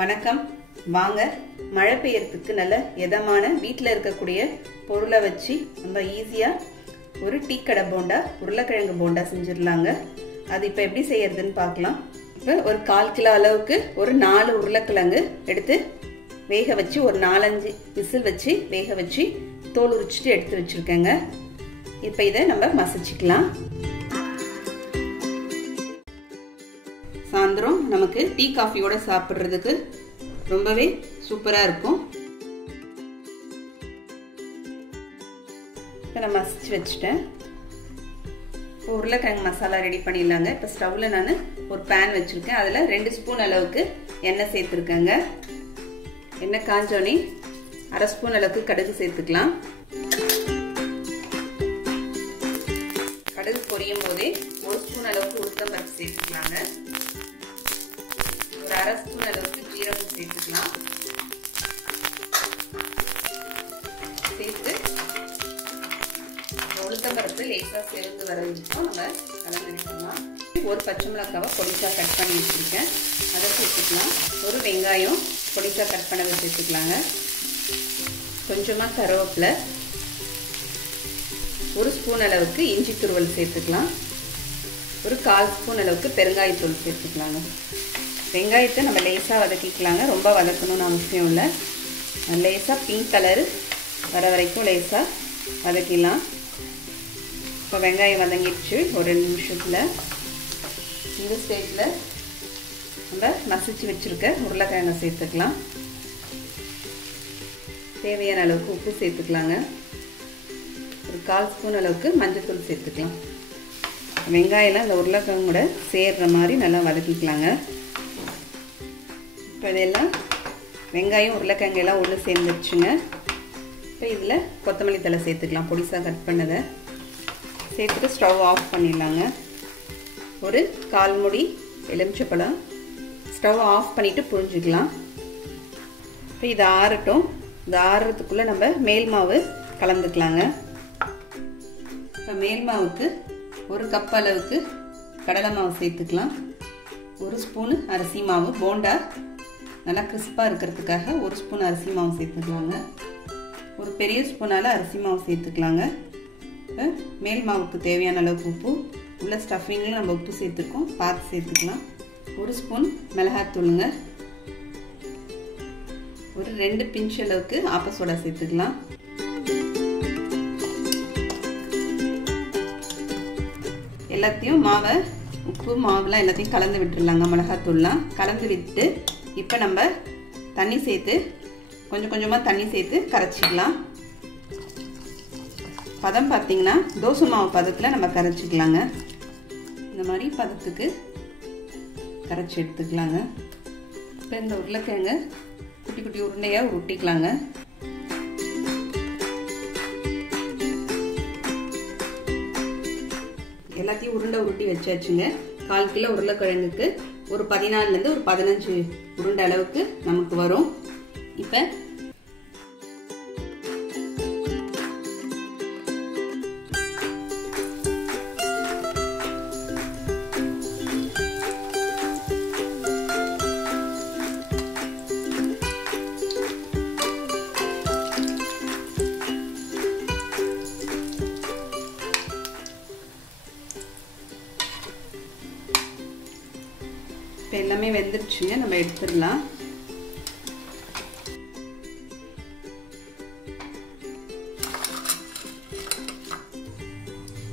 வணக்கம். வாங்க மழை பெய்யறதுக்கு நல்ல இதமான வீட்ல இருக்கக்கூடிய பொருளை வச்சு நம்ம ஈஸியா ஒரு டீ கடை போண்டா உருளைக்கிழங்கு போண்டா செஞ்சிரலாங்க. அது இப்போ எப்படி செய்யறதுன்னு பார்க்கலாம். இப்போ ஒரு 1/4 கிலோ அளவுக்கு ஒரு 4 உருளைக்கிழங்கு எடுத்து வேக வச்சு ஒரு 4-5 விசில் வச்சு வேக வச்சு தோல் உரிச்சிட்டு எடுத்து வச்சிருக்கேங்க. இப்போ இதை நம்ம மசிச்சுக்கலாம். சாயந்தரம் நமக்கு டீ காஃபியோட சாப்பிட்றதுக்கு ரொம்பவே சூப்பரா இருக்கும். இப்போ நான் மசிச்சு வச்சுட்டேன். உருளைக்கிழங்கு மசாலா ரெடி பண்ணிடலாங்க. இப்போ ஸ்டவ்ல நான் ஒரு பேன் வச்சிருக்கேன். அதில் 2 ஸ்பூன் அளவுக்கு எண்ணெய் சேர்த்துருக்கேங்க. எண்ணெய் காஞ்சோனே 1/2 ஸ்பூன் அளவுக்கு கடுகு சேர்த்துக்கலாம். கடுகு பொரியும் போதே 1 ஸ்பூன் அளவுக்கு உளுத்தம்பருப்பு சேர்த்துக்கலாங்க. ஒரு 1/2 ஸ்பூன் அளவுக்கு ஜீரகம் சேர்த்துக்கலாம். சேர்த்து உளுத்தம்பருப்பு லேசாக சேர்ந்து வர வரைக்கும் நம்ம கலந்து விட்டுக்கலாம். ஒரு பச்சை மிளகாவை பொடிசா கட் பண்ணி வச்சுருக்கேன், அதை சேர்த்துக்கலாம். ஒரு வெங்காயம் பொடிசா கட் பண்ணதை சேர்த்துக்கலாங்க. கொஞ்சமாக கருவேப்பிலை, 1 ஸ்பூன் அளவுக்கு இஞ்சி துருவல் சேர்த்துக்கலாம். ஒரு 1/4 ஸ்பூன் அளவுக்கு பெருங்காயத்தூள் சேர்த்துக்கலாங்க. வெங்காயத்தை நம்ம லேசாக வதக்கிக்கலாங்க, ரொம்ப வதக்கணும்னு அவசியம் இல்லை. லேசாக பிங்க் கலரு வர வரைக்கும் லேசாக வதக்கிடலாம். இப்போ வெங்காயம் வதங்கிடுச்சு ஒரு 2 நிமிஷத்தில். இந்த ஸ்டேஜில் நம்ம மசிச்சு வச்சுருக்க உருளைக்கிழங்கை சேர்த்துக்கலாம். தேவையான அளவுக்கு உப்பு சேர்த்துக்கலாங்க. ஒரு 1/4 ஸ்பூன் அளவுக்கு மஞ்சள்தூள் சேர்த்துக்கலாம். வெங்காயம்லாம் இந்த உருளைக்கிழங்கோட சேர்கிற மாதிரி நல்லா வதக்கிக்கலாங்க. இப்போ இதெல்லாம் வெங்காயம் உருளைக்கிழங்கு எல்லாம் ஒன்று சேர்ந்துருச்சுங்க. இப்போ இதில் கொத்தமல்லி தழை சேர்த்துக்கலாம், பொடிசாக கட் பண்ணதை சேர்த்துட்டு ஸ்டவ் ஆஃப் பண்ணிடலாங்க. ஒரு 1/4 மூடி எலுமிச்சப்பழம் ஸ்டவ் ஆஃப் பண்ணிவிட்டு புழிஞ்சிக்கலாம். இப்போ இது ஆறட்டும். இது ஆறுறதுக்குள்ளே நம்ம மேல் மாவு கலந்துக்கலாங்க. இப்போ மேல் மாவுக்கு 1 கப் அளவுக்கு கடலை மாவு சேர்த்துக்கலாம். 1 ஸ்பூனு அரிசி மாவு, போண்டா நல்லா கிறிஸ்பாக இருக்கிறதுக்காக 1 ஸ்பூன் அரிசி மாவு சேர்த்துக்கலாங்க. ஒரு பெரிய ஸ்பூனால் அரிசி மாவு சேர்த்துக்கலாங்க. இப்போ மேல் மாவுக்கு தேவையான அளவுக்கு உப்பு, உள்ள ஸ்டஃபிங்கில் நம்ம உப்பு சேர்த்துருக்கோம், பார்த்து சேர்த்துக்கலாம். 1 ஸ்பூன் மிளகாத்தூளுங்க. ஒரு 2 பிஞ்ச் அளவுக்கு ஆப்ப சோடா சேர்த்துக்கலாம். எல்லாத்தையும் மாவை உப்பு மாவுலாம் எல்லாத்தையும் கலந்து விட்டுடலாங்க. மிளகாத்தூள்லாம் கலந்து விட்டு இப்போ நம்ம தண்ணி சேர்த்து கொஞ்சம் கொஞ்சமாக தண்ணி சேர்த்து கரைச்சிக்கலாம். பதம் பார்த்தீங்கன்னா தோசை மாவு பதத்தில் நம்ம கரைச்சிக்கலாங்க. இந்த மாதிரி பதத்துக்கு கரைச்சி எடுத்துக்கலாங்க. இப்போ இந்த உருளைக்கிழங்கு குட்டி குட்டி உருண்டையாக உருட்டிக்கலாங்க. எல்லாத்தையும் உருண்டை உருட்டி வச்சாச்சுங்க. 1/4 கிலோ உருளைக்கிழங்குக்கு ஒரு 14லேருந்து ஒரு 15 உருண்டை அளவுக்கு நமக்கு வரும். இப்போ எல்லாமே வெந்துருச்சுங்க, நம்ம எடுத்துடலாம்.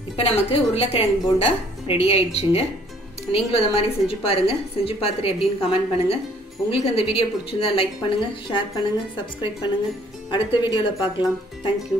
இப்போ நமக்கு உருளைக்கிழங்கு போண்டா ரெடி ஆயிடுச்சுங்க. நீங்களும் அதை மாதிரி செஞ்சு பாருங்க. செஞ்சு பார்த்துட்டு எப்படின்னு கமெண்ட் பண்ணுங்க. உங்களுக்கு அந்த வீடியோ பிடிச்சிருந்தா லைக் பண்ணுங்க, ஷேர் பண்ணுங்க, சப்ஸ்கிரைப் பண்ணுங்க. அடுத்த வீடியோவில் பார்க்கலாம். தேங்க்யூ.